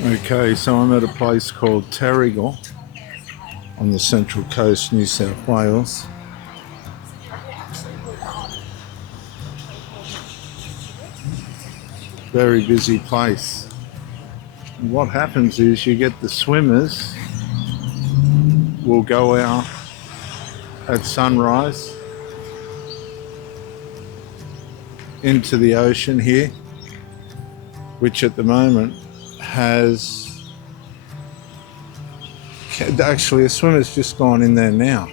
Okay, so I'm at a place called Terrigal on the Central Coast, New South Wales. Very busy place. And what happens is you get the swimmers will go out at sunrise into the ocean here, which at the moment has actually a swimmer's just gone in there now,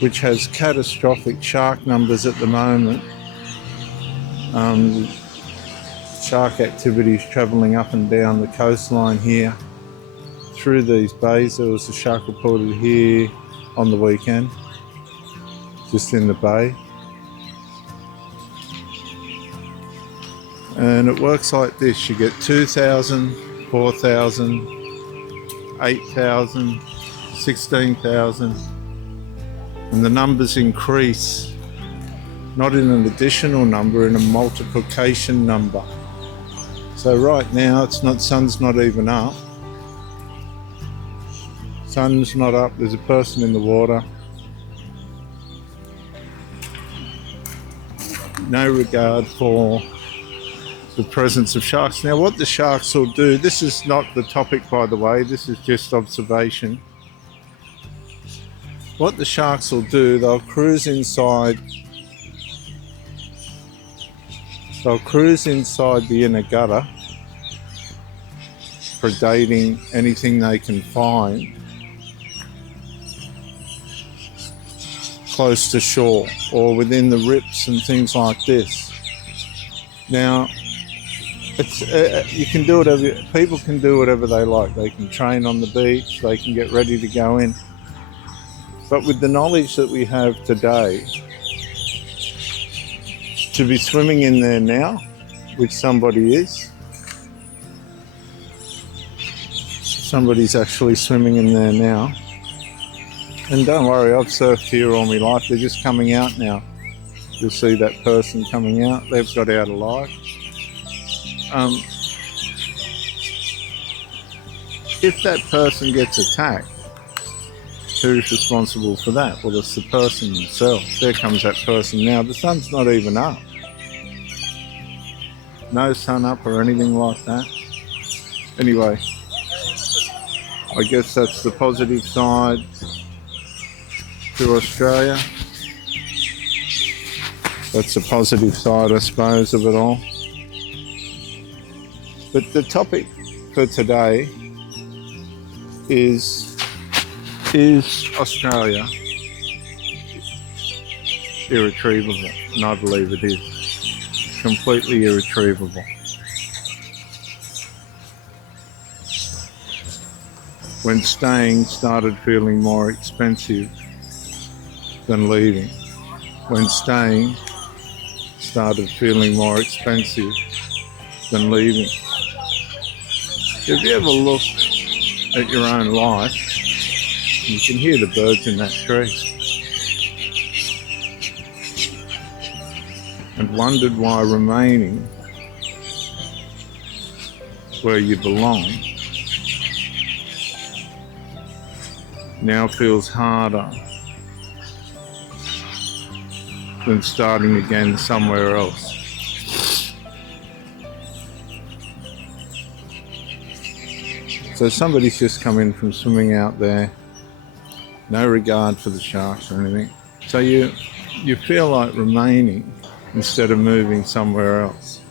which has catastrophic shark numbers at the moment. Shark activity is travelling up and down the coastline here through these bays. There was a shark reported here on the weekend, just in the bay. And it works like this: you get 2,000, 4,000, 8,000, 16,000, and the numbers increase, not in an additional number, in a multiplication number. So right now sun's not even up. Sun's not up, there's a person in the water. No regard for the presence of sharks. Now what the sharks will do, this is not the topic by the way, this is just observation. What the sharks will do, they'll cruise inside the inner gutter, predating anything they can find close to shore or within the rips and things like this. Now, you can do whatever, people can do whatever they like. They can train on the beach, they can get ready to go in. But with the knowledge that we have today, to be swimming in there now, which somebody's actually swimming in there now. And don't worry, I've surfed here all my life, they're just coming out now. You'll see that person coming out, they've got out alive. If that person gets attacked, who's responsible for that? Well, it's the person themselves. There comes that person now. The sun's not even up. No sun up or anything like that. Anyway, I guess that's the positive side to Australia. That's the positive side, I suppose, of it all. But the topic for today is Australia irretrievable? And I believe it is completely irretrievable. When staying started feeling more expensive than leaving. When staying started feeling more expensive than leaving. If you ever look at your own life, you can hear the birds in that tree, and wondered why remaining where you belong now feels harder than starting again somewhere else. So somebody's just come in from swimming out there, no regard for the sharks or anything. So you feel like remaining instead of moving somewhere else.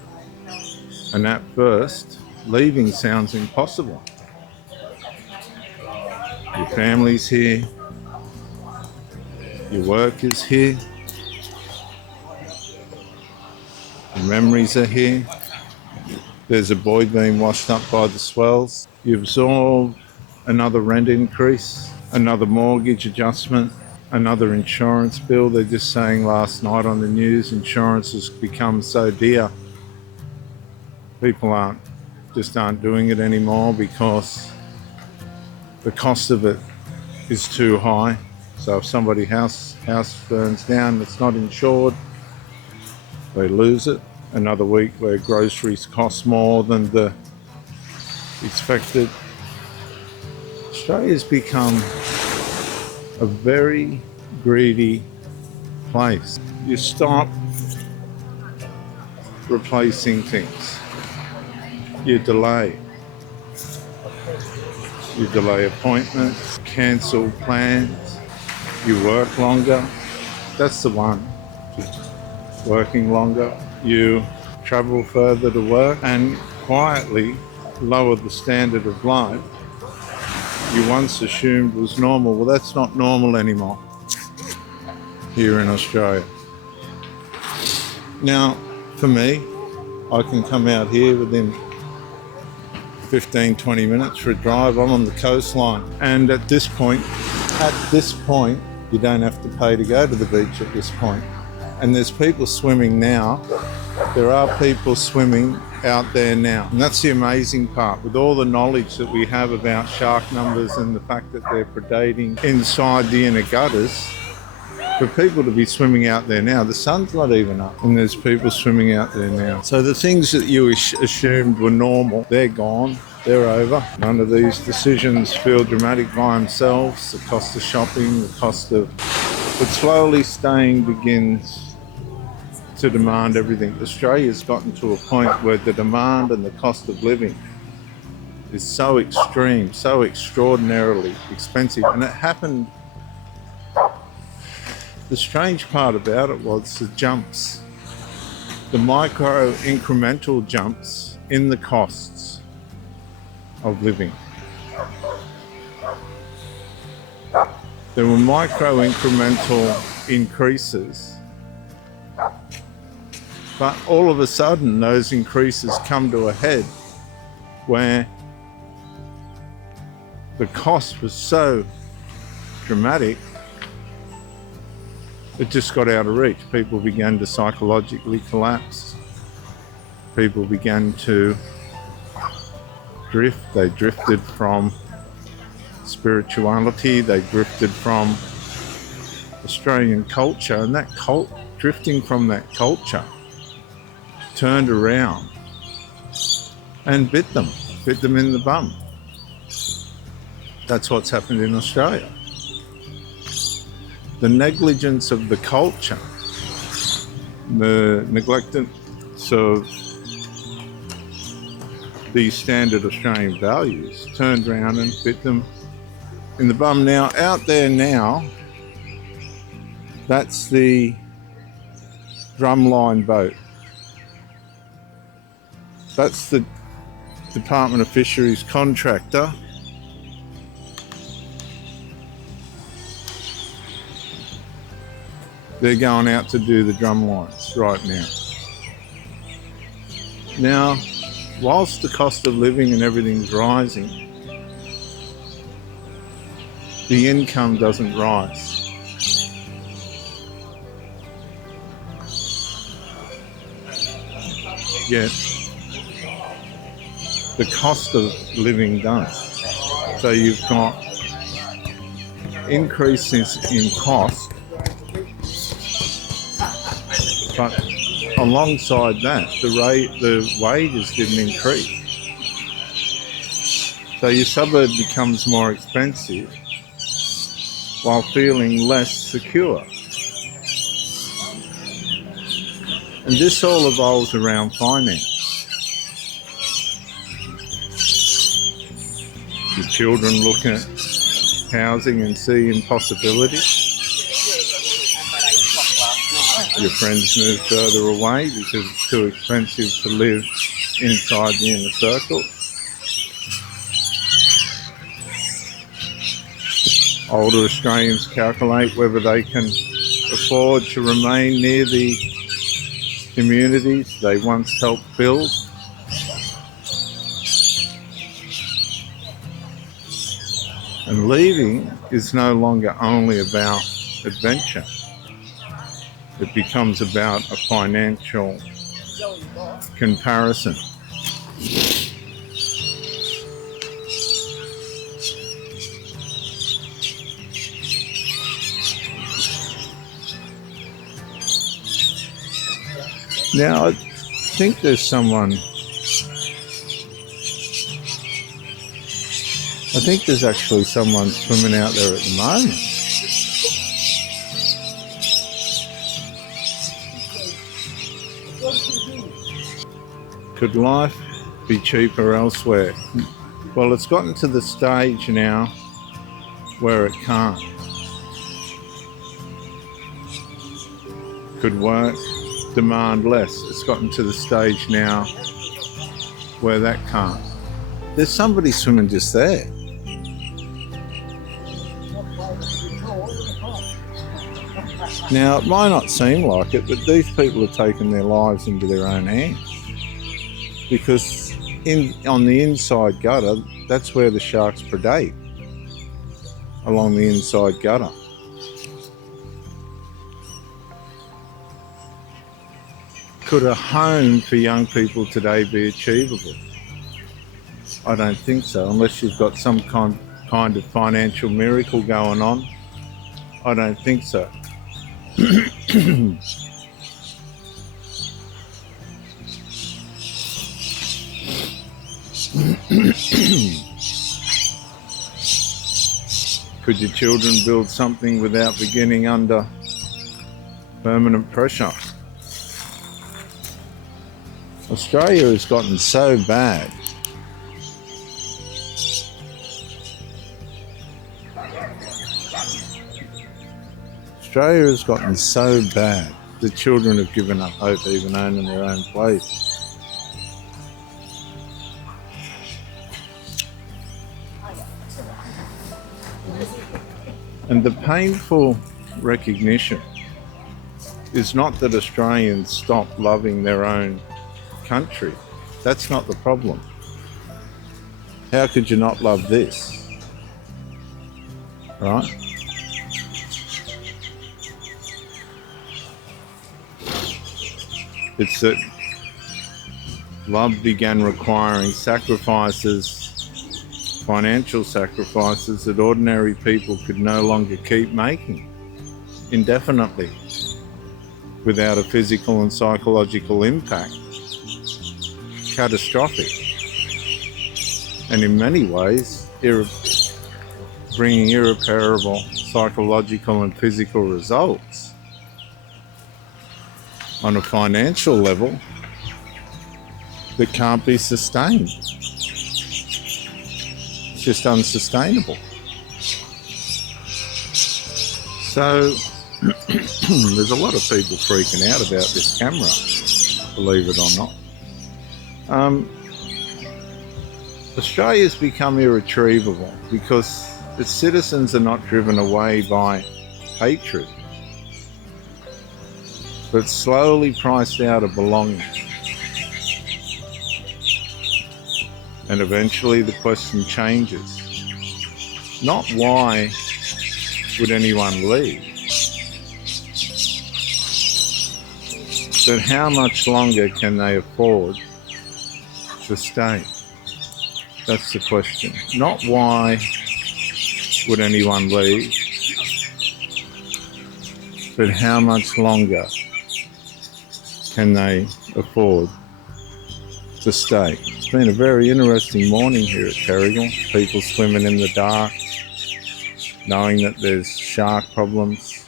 And at first, leaving sounds impossible. Your family's here, your work is here, your memories are here. There's a boy being washed up by the swells. You absorb another rent increase, another mortgage adjustment, another insurance bill. They're just saying last night on the news, insurance has become so dear. People aren't doing it anymore because the cost of it is too high. So if somebody's house burns down, it's not insured, they lose it. Another week where groceries cost more than the expected. Australia's become a very greedy place. You stop replacing things. You delay. You delay appointments, cancel plans, you work longer. That's the one. Working longer. You travel further to work and quietly lower the standard of life you once assumed was normal. Well, that's not normal anymore here in Australia. Now, for me, I can come out here within 15, 20 minutes for a drive. I'm on the coastline. And at this point, you don't have to pay to go to the beach at this point. And there's people swimming now. There are people swimming out there now. And that's the amazing part. With all the knowledge that we have about shark numbers and the fact that they're predating inside the inner gutters, for people to be swimming out there now, the sun's not even up and there's people swimming out there now. So the things that you assumed were normal, they're gone, they're over. None of these decisions feel dramatic by themselves. The cost of shopping, the cost of... But slowly staying begins to demand everything. Australia's gotten to a point where the demand and the cost of living is so extreme, so extraordinarily expensive. And it happened... The strange part about it was the jumps, the micro incremental jumps in the costs of living. There were micro incremental increases, but all of a sudden those increases come to a head where the cost was so dramatic it just got out of reach. People began to psychologically collapse. People began to drift. They drifted from spirituality. They drifted from Australian culture. And that drifting from that culture turned around and bit them in the bum. That's what's happened in Australia. The negligence of the culture, the neglectance of these standard Australian values turned around and bit them in the bum. Now, out there now, that's the drumline boat. That's the Department of Fisheries contractor. They're going out to do the drum lines right now. Now, whilst the cost of living and everything's rising, the income doesn't rise. Yet, the cost of living does. So you've got increases in cost, but alongside that, the wages didn't increase. So your suburb becomes more expensive while feeling less secure. And this all evolves around finance. Your children look at housing and see impossibility. Your friends move further away because it's too expensive to live inside the inner circle. Older Australians calculate whether they can afford to remain near the communities they once helped build. And leaving is no longer only about adventure. It becomes about a financial comparison. Now, I think there's someone I think there's actually someone swimming out there at the moment. Could life be cheaper elsewhere? Well, it's gotten to the stage now where it can't. Could work demand less? It's gotten to the stage now where that can't. There's somebody swimming just there. Now, it might not seem like it, but these people have taken their lives into their own hands. Because on the inside gutter, that's where the sharks predate, along the inside gutter. Could a home for young people today be achievable? I don't think so, unless you've got some kind of financial miracle going on. I don't think so. Could your children build something without beginning under permanent pressure? Australia has gotten so bad. Australia has gotten so bad, the children have given up hope even owning their own place. And the painful recognition is not that Australians stop loving their own country. That's not the problem. How could you not love this? Right? It's that love began requiring sacrifices, financial sacrifices that ordinary people could no longer keep making indefinitely without a physical and psychological impact. Catastrophic. And in many ways, bringing irreparable psychological and physical results. On a financial level that can't be sustained. It's just unsustainable. So there's a lot of people freaking out about this camera, believe it or not. Australia's become irretrievable because its citizens are not driven away by hatred, but slowly priced out of belonging. And eventually the question changes. Not why would anyone leave, but how much longer can they afford to stay? That's the question. Not why would anyone leave, but how much longer can they afford to stay? It's been a very interesting morning here at Terrigal. People swimming in the dark, knowing that there's shark problems.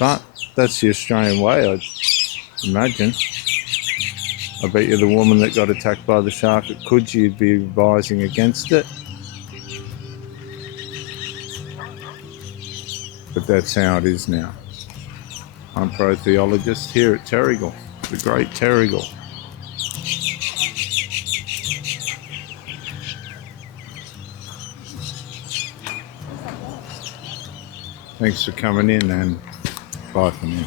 But that's the Australian way, I'd imagine. I bet you the woman that got attacked by the shark at Coogee would be advising against it. But that's how it is now. I'm pro-theologist here at Terrigal, the great Terrigal. Thanks for coming in and bye for now.